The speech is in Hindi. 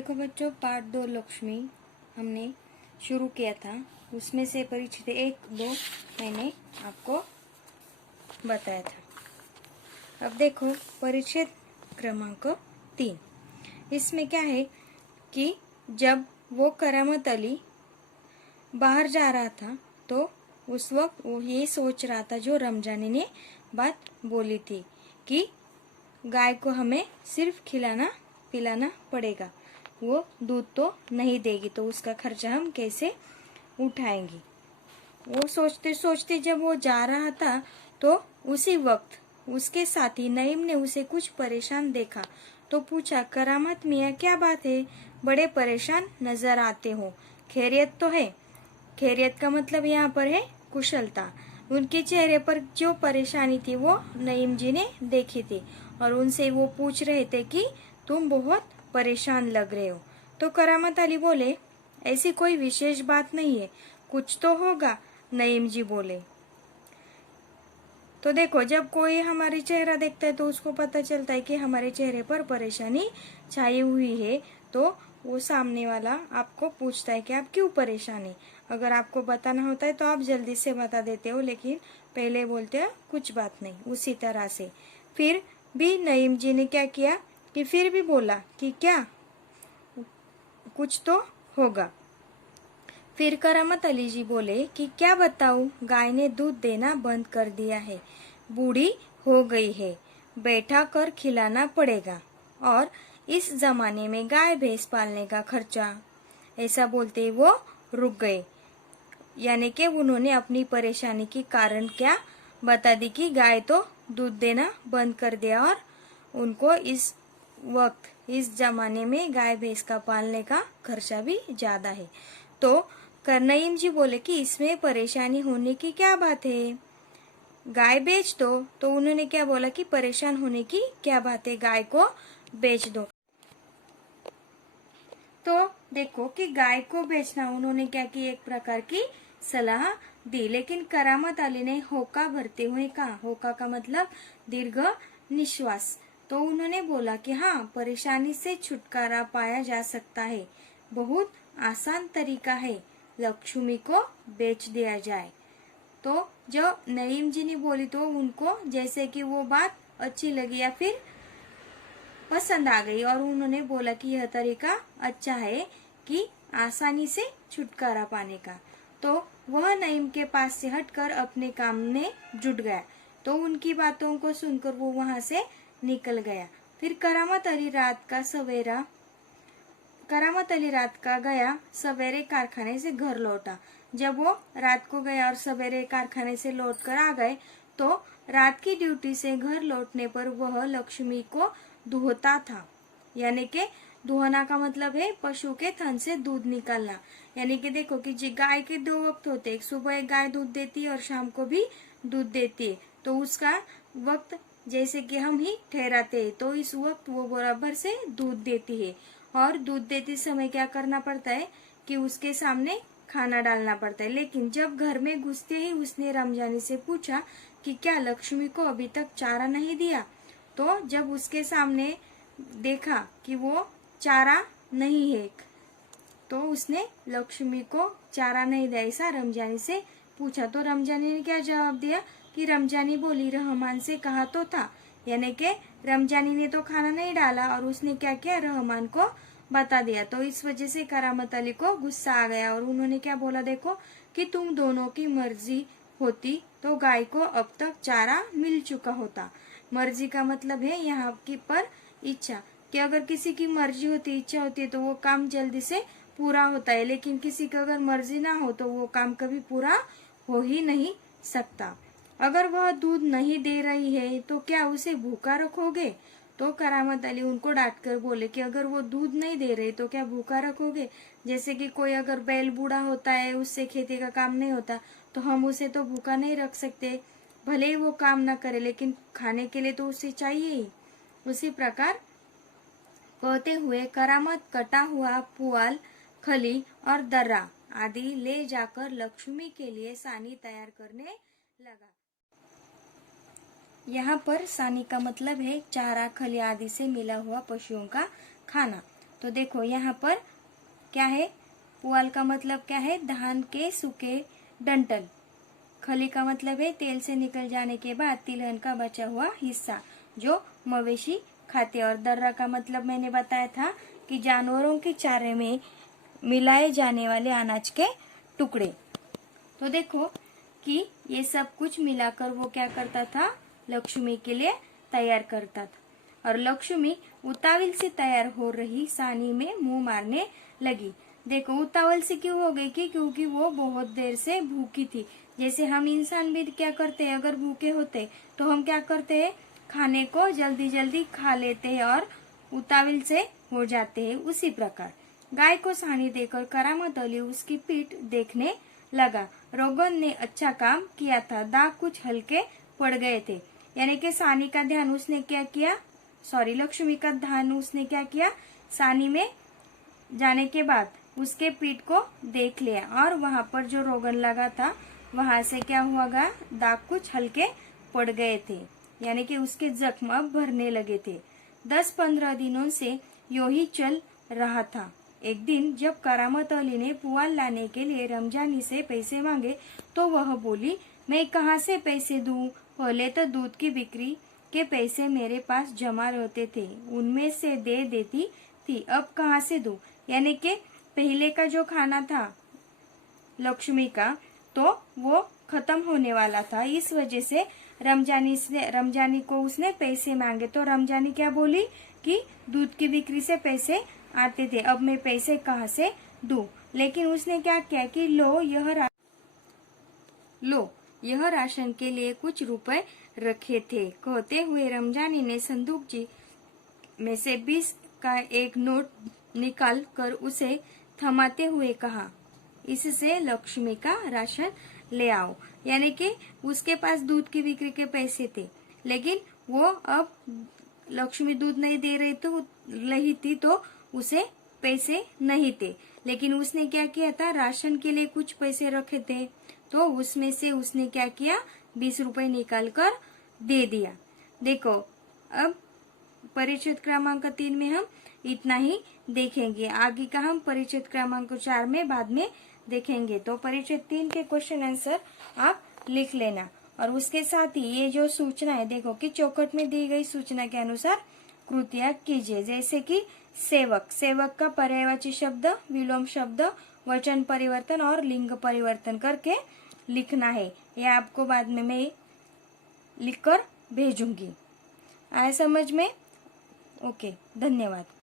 देखो बच्चों, पार्ट 2 लक्ष्मी हमने शुरू किया था। उसमें से परिचित 1-2 मैंने आपको बताया था। अब देखो परिचित क्रमांक 3। इसमें क्या है कि जब वो करामत अली बाहर जा रहा था तो उस वक्त वो ये सोच रहा था, जो रमजानी ने बात बोली थी कि गाय को हमें सिर्फ खिलाना पिलाना पड़ेगा, वो दूध तो नहीं देगी, तो उसका खर्चा हम कैसे उठाएंगे। वो सोचते सोचते जब वो जा रहा था तो उसी वक्त उसके साथी नईम ने उसे कुछ परेशान देखा तो पूछा, करामत मियाँ क्या बात है, बड़े परेशान नजर आते हो, खैरियत तो है। खैरियत का मतलब यहाँ पर है कुशलता। उनके चेहरे पर जो परेशानी थी वो नईम जी ने देखी थी और उनसे वो पूछ रहे थे कि तुम बहुत परेशान लग रहे हो। तो करामत अली बोले, ऐसी कोई विशेष बात नहीं है, कुछ तो होगा। नईम जी बोले, तो देखो जब कोई हमारी चेहरा देखता है तो उसको पता चलता है कि हमारे चेहरे पर परेशानी छाई हुई है, तो वो सामने वाला आपको पूछता है कि आप क्यों परेशान है। अगर आपको बताना होता है तो आप जल्दी से बता देते हो, लेकिन पहले बोलते हो कुछ बात नहीं। उसी तरह से फिर भी नईम जी ने क्या किया कि फिर भी बोला कि क्या कुछ तो होगा। फिर करामत अली जी बोले कि क्या बताऊं, गाय ने दूध देना बंद कर दिया है, बूढ़ी हो गई है, बैठा कर खिलाना पड़ेगा, और इस जमाने में गाय भैंस पालने का खर्चा। ऐसा बोलते ही वो रुक गए, यानी कि उन्होंने अपनी परेशानी की कारण क्या बता दी कि गाय तो दूध देना बंद कर दिया और उनको इस वक्त इस जमाने में गाय भैंस का पालने का खर्चा भी ज्यादा है। तो नईम जी बोले कि इसमें परेशानी होने की क्या बात है, गाय बेच दो। तो उन्होंने क्या बोला कि परेशान होने की क्या बात है, गाय को बेच दो। तो देखो कि गाय को बेचना उन्होंने क्या की एक प्रकार की सलाह दी, लेकिन करामत अली ने होका भरते हुए कहा, होका का मतलब दीर्घ निश्वास। तो उन्होंने बोला कि हाँ, परेशानी से छुटकारा पाया जा सकता है, बहुत आसान तरीका है, लक्ष्मी को बेच दिया जाए। तो जो नईम जी ने बोली तो उनको जैसे कि वो बात अच्छी लगी या फिर पसंद आ गई और उन्होंने बोला कि यह तरीका अच्छा है कि आसानी से छुटकारा पाने का। तो वह नईम के पास से हटकर अपने काम में जुट गया। तो उनकी बातों को सुनकर वो वहां से निकल गया। फिर करामत अली रात का गया सवेरे कारखाने से घर लौटा। जब वो रात को गया और सवेरे कारखाने से लौट कर आ गए तो रात की ड्यूटी से घर लौटने पर वह लक्ष्मी को दुहता था, यानी कि दुहना का मतलब है पशु के थन से दूध निकालना। यानी कि देखो कि जी गाय के 2 वक्त होते, एक सुबह एक गाय दूध देती है और शाम को भी दूध देती है, तो उसका वक्त जैसे कि हम ही ठहराते हैं, तो इस वक्त वो बराबर से दूध देती है। और दूध देते समय क्या करना पड़ता है कि उसके सामने खाना डालना पड़ता है। लेकिन जब घर में घुसते ही उसने रमजानी से पूछा कि क्या लक्ष्मी को अभी तक चारा नहीं दिया। तो जब उसके सामने देखा कि वो चारा नहीं है तो उसने लक्ष्मी को चारा नहीं दिया, ऐसा रमजानी से पूछा। तो रमजानी ने क्या जवाब दिया कि रमजानी बोली, रहमान से कहा तो था, यानी कि रमजानी ने तो खाना नहीं डाला और उसने क्या किया, रहमान को बता दिया। तो इस वजह से करामत अली को गुस्सा आ गया और उन्होंने क्या बोला, देखो कि तुम दोनों की मर्जी होती तो गाय को अब तक चारा मिल चुका होता। मर्जी का मतलब है यहाँ की पर इच्छा, कि अगर किसी की मर्जी होती, इच्छा होती है तो वो काम जल्दी से पूरा होता है, लेकिन किसी का अगर मर्जी ना हो तो वो काम कभी पूरा हो ही नहीं सकता। अगर वह दूध नहीं दे रही है तो क्या उसे भूखा रखोगे। तो करामत अली उनको डांट कर बोले कि अगर वो दूध नहीं दे रही तो क्या भूखा रखोगे। जैसे कि कोई अगर बैल बूढ़ा होता है, उससे खेती का काम नहीं होता, तो हम उसे तो भूखा नहीं रख सकते, भले ही वो काम ना करे लेकिन खाने के लिए तो उसे चाहिए ही। उसी प्रकार कहते हुए करामत कटा हुआ पुआल, खली और दर्रा आदि ले जाकर लक्ष्मी के लिए सानी तैयार करने लगा। यहाँ पर सानी का मतलब है चारा, खली आदि से मिला हुआ पशुओं का खाना। तो देखो यहाँ पर क्या है, पुआल का मतलब क्या है, धान के सूखे डंठल। खली का मतलब है तेल से निकल जाने के बाद तिलहन का बचा हुआ हिस्सा जो मवेशी खाते। और दर्रा का मतलब मैंने बताया था कि जानवरों के चारे में मिलाए जाने वाले अनाज के टुकड़े। तो देखो कि ये सब कुछ मिलाकर वो क्या करता था, लक्ष्मी के लिए तैयार करता था। और लक्ष्मी उतावल से तैयार हो रही सानी में मुंह मारने लगी। देखो उतावल से क्यों हो गई कि क्योंकि वो बहुत देर से भूखी थी। जैसे हम इंसान भी क्या करते हैं, अगर भूखे होते तो हम क्या करते हैं, खाने को जल्दी जल्दी खा लेते हैं और उतावल से हो जाते हैं। उसी प्रकार गाय को सानी देकर करामत अली उसकी पीठ देखने लगा। रोगन ने अच्छा काम किया था, दाग कुछ हल्के पड़ गए थे। यानी कि सानी का ध्यान उसने क्या किया, सॉरी लक्ष्मी का ध्यान उसने क्या किया, सानी में जाने के बाद उसके पीठ को देख लिया और वहां पर जो रोगन लगा था वहां से क्या हुआ, दाग कुछ हल्के पड़ गए थे। यानी कि उसके जख्म अब भरने लगे थे। 10-15 दिनों से यूं ही चल रहा था। एक दिन जब करामत अली ने पुआल लाने के लिए रमजानी से पैसे मांगे तो वह बोली, मैं कहाँ से पैसे दूं? पहले तो दूध की बिक्री के पैसे मेरे पास जमा रहते थे, उनमें से दे देती थी, अब कहाँ से दूं? यानी कि पहले का जो खाना था लक्ष्मी का तो वो खत्म होने वाला था। इस वजह से रमजानी को उसने पैसे मांगे। तो रमजानी क्या बोली कि दूध की बिक्री से पैसे आते थे, अब मैं पैसे कहाँ से दूं? लेकिन उसने क्या किया कि लो यह राशन के लिए कुछ रुपए रखे थे। कहते हुए रमजानी ने संदूक जी में से 20 का एक नोट निकाल कर उसे थमाते हुए कहा, इससे लक्ष्मी का राशन ले आओ। यानी कि उसके पास दूध की बिक्री के पैसे थे, लेकिन वो अब लक्ष्मी दूध नहीं दे रही थी तो उसे पैसे नहीं थे। लेकिन उसने क्या किया था, राशन के लिए कुछ पैसे रखे थे, तो उसमें से उसने क्या किया, 20 रुपए निकाल कर दे दिया। देखो अब परिच्छेद क्रमांक 3 में हम इतना ही देखेंगे, आगे का हम परिच्छेद क्रमांक 4 में बाद में देखेंगे। तो परिच्छेद 3 के क्वेश्चन आंसर आप लिख लेना। और उसके साथ ही ये जो सूचना है, देखो कि चौखट में दी गई सूचना के अनुसार कृतियां कीजिए। जैसे कि सेवक का पर्यायवाची शब्द, विलोम शब्द, वचन परिवर्तन और लिंग परिवर्तन करके लिखना है। यह आपको बाद में मैं लिखकर भेजूंगी। आया समझ में? ओके, धन्यवाद।